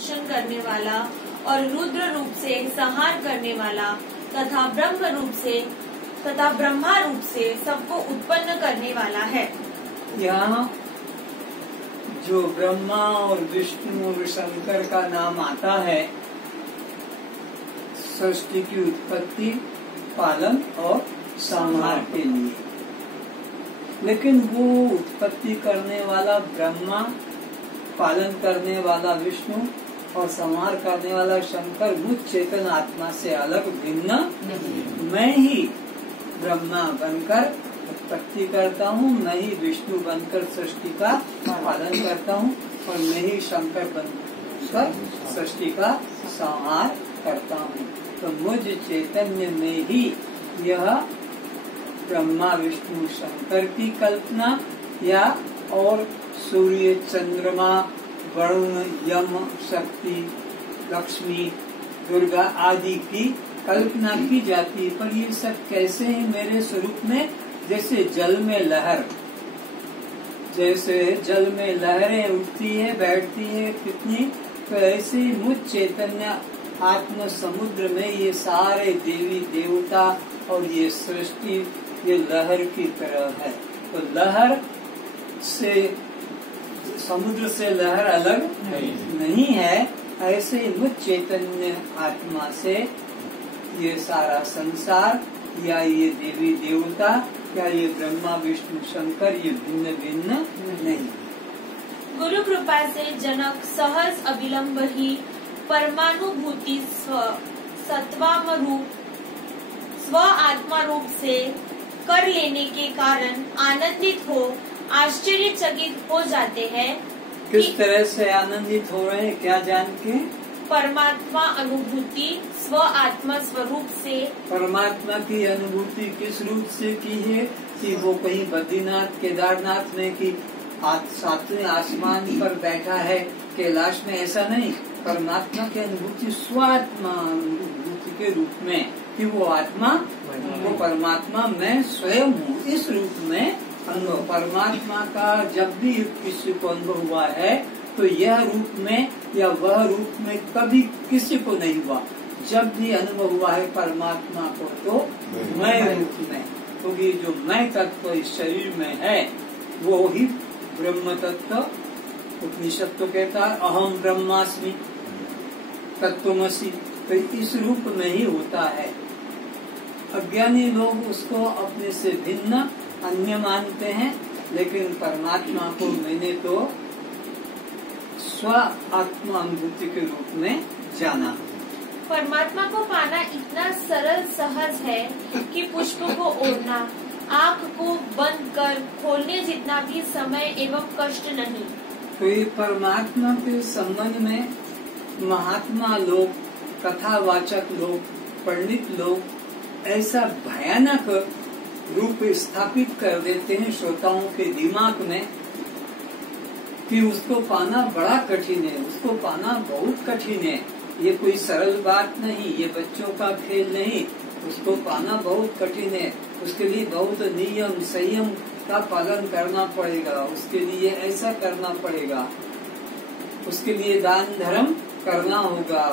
रक्षण करने वाला और रुद्र रूप से संहार करने वाला तथा ब्रह्मा रूप से सबको उत्पन्न करने वाला है। यहाँ जो ब्रह्मा और विष्णु और शंकर का नाम आता है सृष्टि की उत्पत्ति, पालन और संहार के लिए, लेकिन वो उत्पत्ति करने वाला ब्रह्मा, पालन करने वाला विष्णु और संहार करने वाला शंकर मुझ चेतन आत्मा से अलग भिन्न मैं ही ब्रह्मा बनकर उत्पत्ति करता हूँ, मैं ही विष्णु बनकर सृष्टि का पालन करता हूँ और मैं ही शंकर बनकर सृष्टि का संहार करता हूँ। तो मुझ चैतन्य में ही यह ब्रह्मा विष्णु शंकर की कल्पना या और सूर्य चंद्रमा वरुण यम शक्ति लक्ष्मी दुर्गा आदि की कल्पना की जाती है। पर ये सब कैसे है मेरे स्वरूप में? जैसे जल में लहर, जैसे जल में लहरें उठती है बैठती है कितनी, तो ऐसे मुझ चैतन्य आत्म समुद्र में ये सारे देवी देवता और ये सृष्टि ये लहर की तरह है। तो लहर से समुद्र से लहर अलग नहीं है, ऐसे मुझ चैतन्य आत्मा से ये सारा संसार या ये देवी देवता या ये ब्रह्मा विष्णु शंकर ये भिन्न भिन्न नहीं। गुरु कृपा से जनक सहज अविलंब ही परमानुभूति स्व आत्मा रूप से कर लेने के कारण आनंदित हो आश्चर्यचकित हो जाते हैं। किस तरह से आनंदित हो रहे हैं क्या जान के? परमात्मा अनुभूति स्व आत्मा स्वरूप से। परमात्मा की अनुभूति किस रूप से की है कि वो कहीं बद्रीनाथ केदारनाथ में कि सातवें आसमान पर बैठा है कैलाश में, ऐसा नहीं। परमात्मा की अनुभूति स्वात्मा अनुभूति के रूप में कि वो आत्मा वो परमात्मा मैं स्वयं हूँ, इस रूप में अनुभव। परमात्मा का जब भी किसी को अनुभव हुआ है तो यह रूप में या वह रूप में कभी किसी को नहीं हुआ। जब भी अनुभव हुआ है परमात्मा को तो मैं रूप में, क्योंकि जो मैं तत्व इस शरीर में है वो ही ब्रह्म तत्व। उपनिषद तो कहता है अहम ब्रह्मास्मि तत्वमसि, तो इस रूप में ही होता है। अज्ञानी लोग उसको अपने से भिन्न अन्य मानते हैं, लेकिन परमात्मा को मैंने तो स्व आत्म अनुभूति के रूप में जाना। परमात्मा को पाना इतना सरल सहज है कि पुष्प को ओढ़ना आँख को बंद कर खोलने जितना भी समय एवं कष्ट नहीं। तो ये परमात्मा के संबंध में महात्मा लोग, कथावाचक लोग, पंडित लोग ऐसा भयानक रूप स्थापित कर देते हैं श्रोताओं के दिमाग में कि उसको पाना बड़ा कठिन है, उसको पाना बहुत कठिन है। ये कोई सरल बात नहीं, ये बच्चों का खेल नहीं, उसको पाना बहुत कठिन है। उसके लिए बहुत नियम संयम का पालन करना पड़ेगा, उसके लिए ऐसा करना पड़ेगा, उसके लिए दान धर्म करना होगा,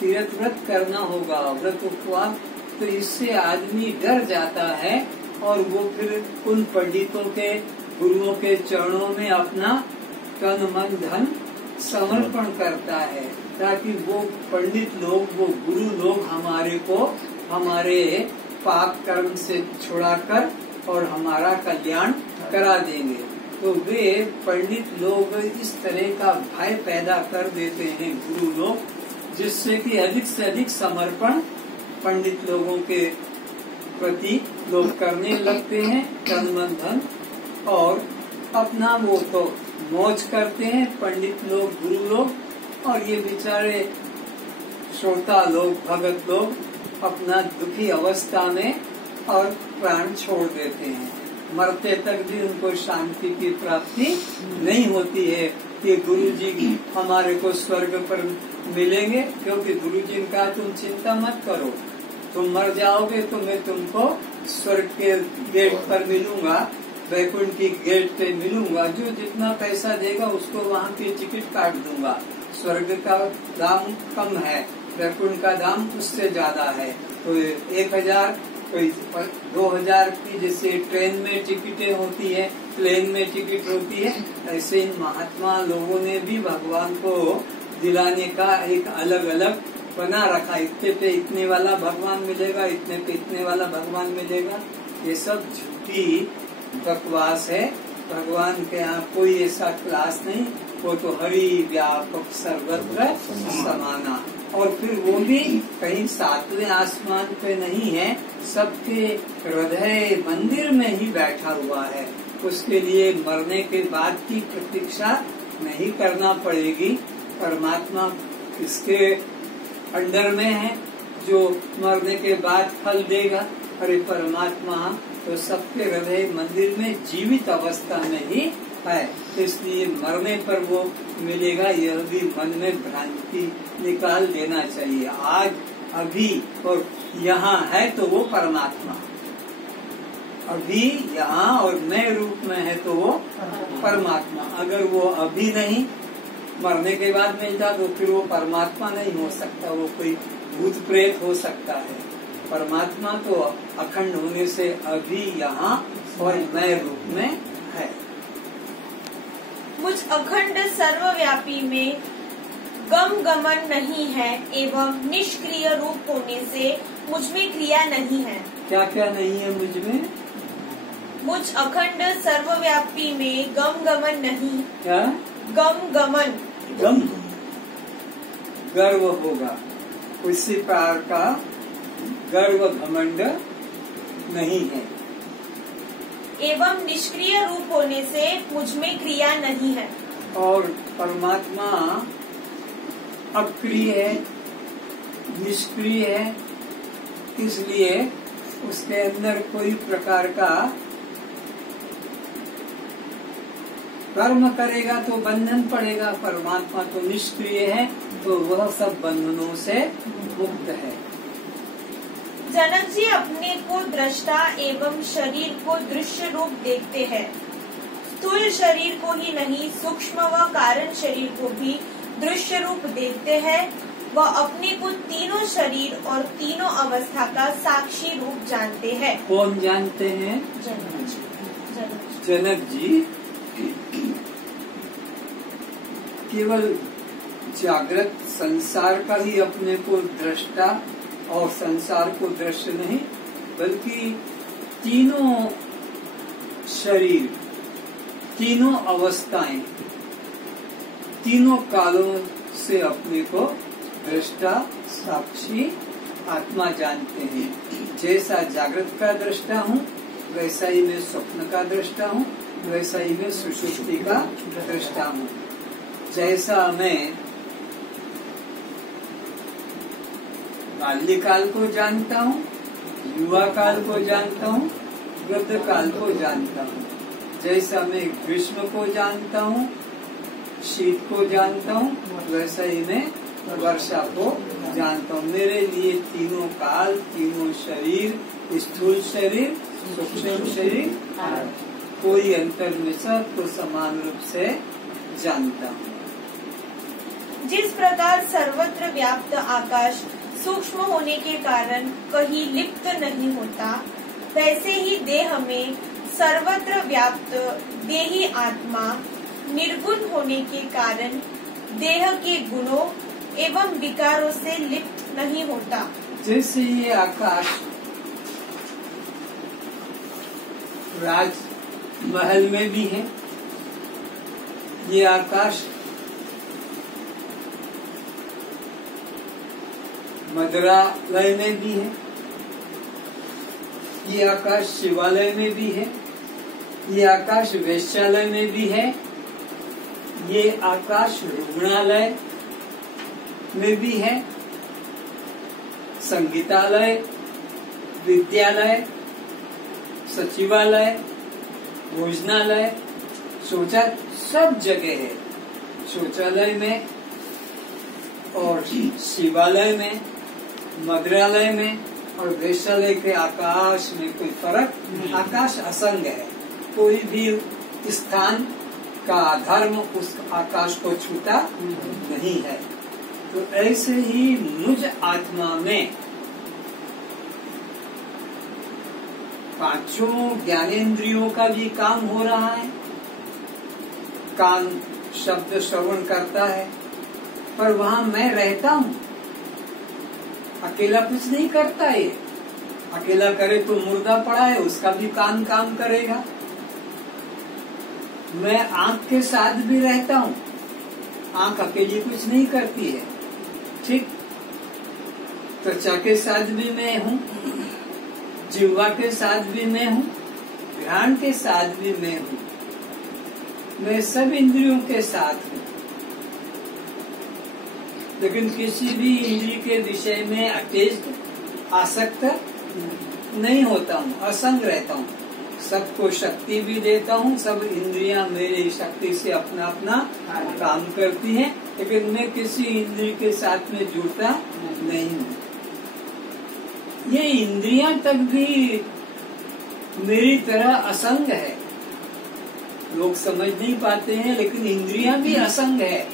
तीर्थ व्रत करना होगा, व्रत उपवास। तो इससे आदमी डर जाता है और वो फिर उन पंडितों के गुरुओं के चरणों में अपना तन मन धन समर्पण करता है, ताकि वो पंडित लोग, वो गुरु लोग हमारे को हमारे पाप कर्म से छुड़ाकर और हमारा कल्याण करा देंगे। तो वे पंडित लोग इस तरह का भय पैदा कर देते हैं गुरु लोग, जिससे कि अधिक से अधिक समर्पण पंडित लोगों के प्रति लोग करने लगते हैं, तन मन धन, और अपना वो तो मौज करते हैं पंडित लोग गुरु लोग, और ये बेचारे श्रोता लोग भगत लोग अपना दुखी अवस्था में और प्राण छोड़ देते हैं। मरते तक भी उनको शांति की प्राप्ति नहीं होती है कि गुरु जी हमारे को स्वर्ग पर मिलेंगे, क्योंकि गुरु जी ने कहा तुम चिंता मत करो, तुम मर जाओगे तो मैं तुमको स्वर्ग के गेट पर मिलूंगा, वैकुंठ की गेट पे मिलूंगा, जो जितना पैसा देगा उसको वहाँ की टिकट काट दूंगा, स्वर्ग का दाम कम है, वैकुंठ का दाम उससे ज्यादा है। तो 1000 कोई 2000 की जैसे ट्रेन में टिकटें होती है, प्लेन में टिकट होती है, ऐसे इन महात्मा लोगों ने भी भगवान को दिलाने का एक अलग अलग बना रखा। इतने पे इतने वाला भगवान मिलेगा, इतने पे इतने वाला भगवान मिलेगा। ये सब झूठी बकवास है। भगवान के यहाँ कोई ऐसा क्लास नहीं, वो तो हरि व्यापक सर्वत्र समाना। और फिर वो भी कहीं 7वें आसमान पे नहीं है, सबके हृदय मंदिर में ही बैठा हुआ है। उसके लिए मरने के बाद की प्रतीक्षा नहीं करना पड़ेगी। परमात्मा किसके अंडर में है जो मरने के बाद फल देगा? अरे परमात्मा तो सबके हृदय मंदिर में जीवित अवस्था में ही है, इसलिए मरने पर वो मिलेगा। यह भी मन में भ्रांति निकाल देना चाहिए। आज अभी और यहाँ है तो वो परमात्मा, अभी यहाँ और नए रूप में है तो वो परमात्मा। अगर वो अभी नहीं, मरने के बाद मिलता तो फिर वो परमात्मा नहीं हो सकता, वो कोई भूत प्रेत हो सकता है। परमात्मा तो अखंड होने से अभी यहाँ और नए रूप में है। मुझ अखंड सर्वव्यापी में गम गमन नहीं है एवं निष्क्रिय रूप होने से मुझ में क्रिया नहीं है। क्या क्या नहीं है मुझ में? मुझ अखंड सर्वव्यापी में गम गमन नहीं। क्या? गम गमन। गम गर्व होगा, उसी प्रकार का गर्व घमंड नहीं है। एवं निष्क्रिय रूप होने से मुझ में क्रिया नहीं है। और परमात्मा अक्रिय है, निष्क्रिय है, इसलिए उसके अंदर कोई प्रकार का कर्म करेगा तो बंधन पड़ेगा। परमात्मा तो निष्क्रिय है, तो वह सब बंधनों से मुक्त है। जनक जी अपने को दृष्टा एवं शरीर को दृश्य रूप देखते हैं। स्थूल शरीर को ही नहीं, सूक्ष्म व कारण शरीर को भी दृश्य रूप देखते हैं। वह अपने को तीनों शरीर और तीनों अवस्था का साक्षी रूप जानते हैं। कौन जानते हैं? जनक जी केवल जागृत संसार का ही अपने को दृष्टा और संसार को दृश्य नहीं, बल्कि तीनों शरीर, तीनों अवस्थाएं, तीनों कालों से अपने को दृष्टा, साक्षी, आत्मा जानते हैं। जैसा जागृत का दृष्टा हूँ, वैसा ही मैं स्वप्न का दृष्टा हूँ, वैसा ही मैं सुषुप्ति का दृष्टा हूँ। जैसा मैं बाल्यकाल को जानता हूँ, युवा काल को जानता हूँ, वृद्ध काल को जानता हूँ, जैसा मैं ग्रीष्म को जानता हूँ, शीत को जानता हूँ, वैसा ही मैं वर्षा को जानता हूँ। मेरे लिए तीनों काल, तीनों शरीर, स्थूल शरीर, सूक्ष्म शरीर, कोई अंतर में सबको समान रूप से जानता हूँ। जिस प्रकार सर्वत्र व्याप्त आकाश सूक्ष्म होने के कारण कहीं लिप्त नहीं होता, वैसे ही देह में सर्वत्र व्याप्त देही आत्मा निर्गुण होने के कारण देह के गुणों एवं विकारों से लिप्त नहीं होता। जैसे ये आकाश राजमहल में भी है, ये आकाश मदिरालय में भी है, ये आकाश शिवालय में भी है, ये आकाश वेश्यालय में भी है, ये आकाश रुग्णालय में भी है, संगीतालय, विद्यालय, सचिवालय, भोजनालय, शौचालय, सब जगह है। शौचालय में और शिवालय में, मदिरालय में और वेश्यालय के आकाश में कोई फर्क? आकाश असंग है। कोई भी स्थान का धर्म उस आकाश को छूता नहीं है। तो ऐसे ही मुझ आत्मा में पांचों ज्ञानेंद्रियों का भी काम हो रहा है। कान शब्द श्रवण करता है, पर वहाँ मैं रहता हूँ। अकेला कुछ नहीं करता ये। अकेला करे तो मुर्दा पड़ा है, उसका भी कान काम करेगा। मैं आंख के साथ भी रहता हूँ। आंख अकेली कुछ नहीं करती है, ठीक। त्वचा के साथ भी मैं हूँ, जिह्वा के साथ भी मैं हूँ, ध्यान के साथ भी मैं हूँ। मैं सब इंद्रियों के साथ हूँ, लेकिन किसी भी इंद्रिय के विषय में अटैच्ड आसक्त नहीं होता हूँ, असंग रहता हूँ। सबको शक्ति भी देता हूँ, सब इंद्रियां मेरी शक्ति से अपना अपना काम करती हैं, लेकिन मैं किसी इंद्रिय के साथ में जुड़ता नहीं हूँ। ये इंद्रियां तक भी मेरी तरह असंग है। लोग समझ नहीं पाते हैं, लेकिन इंद्रियां भी असंग है।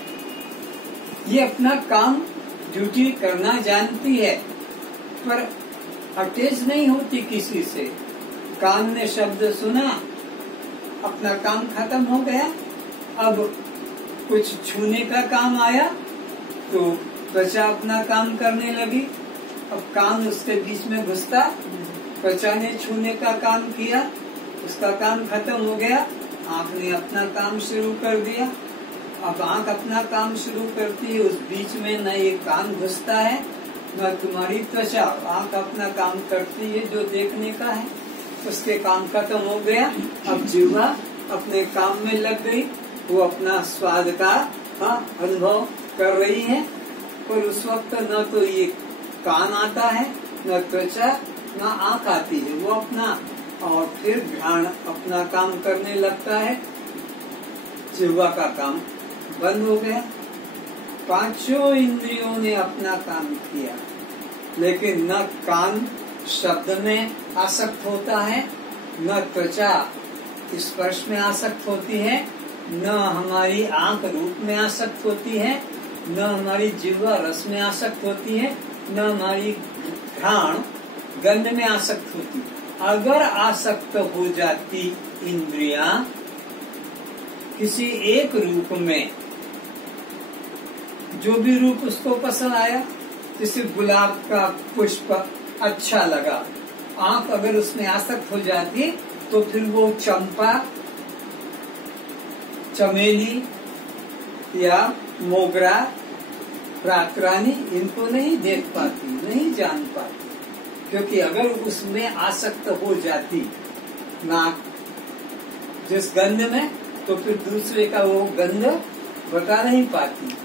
ये अपना काम ड्यूटी करना जानती है, पर अटैच नहीं होती किसी से। कान ने शब्द सुना, अपना काम खत्म हो गया। अब कुछ छूने का काम आया तो त्वचा अपना काम करने लगी। अब कान उसके बीच में घुसता, त्वचा ने छूने का काम किया, उसका काम खत्म हो गया। आंख ने अपना काम शुरू कर दिया। अब आंख अपना काम शुरू करती है, उस बीच में न ये कान घुसता है न तुम्हारी त्वचा। आंख अपना काम करती है जो देखने का है, उसके काम खत्म हो गया। अब जिह्वा अपने काम में लग गई, वो अपना स्वाद का अनुभव कर रही है। पर उस वक्त न तो ये कान आता है, न त्वचा, न आंख आती है। वो अपना और फिर ध्यान अपना काम करने लगता है। जिह्वा का काम बंद हो गया। पांचों इंद्रियों ने अपना काम किया, लेकिन न कान शब्द में आसक्त होता है, न त्वचा स्पर्श में आसक्त होती है, न हमारी आंख रूप में आसक्त होती है, न हमारी जिह्वा रस में आसक्त होती है, न हमारी घ्राण गंध में आसक्त होती। अगर आसक्त हो जाती इंद्रियां किसी एक रूप में, जो भी रूप उसको पसंद आया, जैसे गुलाब का पुष्प अच्छा लगा, आंख अगर उसमें आसक्त हो जाती तो फिर वो चंपा, चमेली या मोगरा, रातरानी इनको नहीं देख पाती, नहीं जान पाती, क्योंकि अगर उसमें आसक्त हो जाती नाक जिस गंध में, तो फिर दूसरे का वो गंध बता नहीं पाती।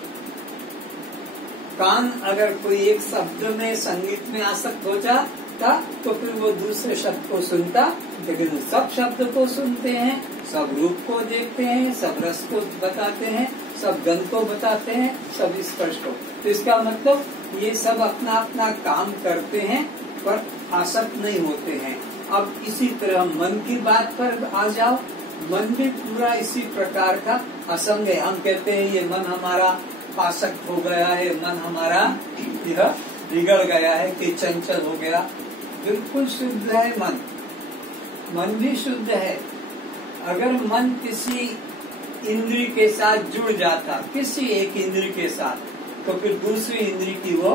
कान अगर कोई एक शब्द में, संगीत में आसक्त हो जाता तो फिर वो दूसरे शब्द को सुनता, लेकिन सब शब्द को सुनते हैं, सब रूप को देखते हैं, सब रस को बताते हैं, सब गंध को बताते हैं, सब स्पर्श को। तो इसका मतलब ये सब अपना अपना काम करते हैं, पर आसक्त नहीं होते हैं। अब इसी तरह मन की बात पर आ जाओ। मन भी पूरा इसी प्रकार का असंग है। हम कहते हैं ये मन हमारा आसक्त हो गया है, मन हमारा यह बिगड़ गया है कि चंचल हो गया। बिल्कुल शुद्ध है मन, मन भी शुद्ध है। अगर मन किसी इंद्रिय के साथ जुड़ जाता, किसी एक इंद्रिय के साथ, तो फिर दूसरी इंद्रिय की वो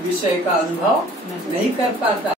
विषय का अनुभव नहीं कर पाता।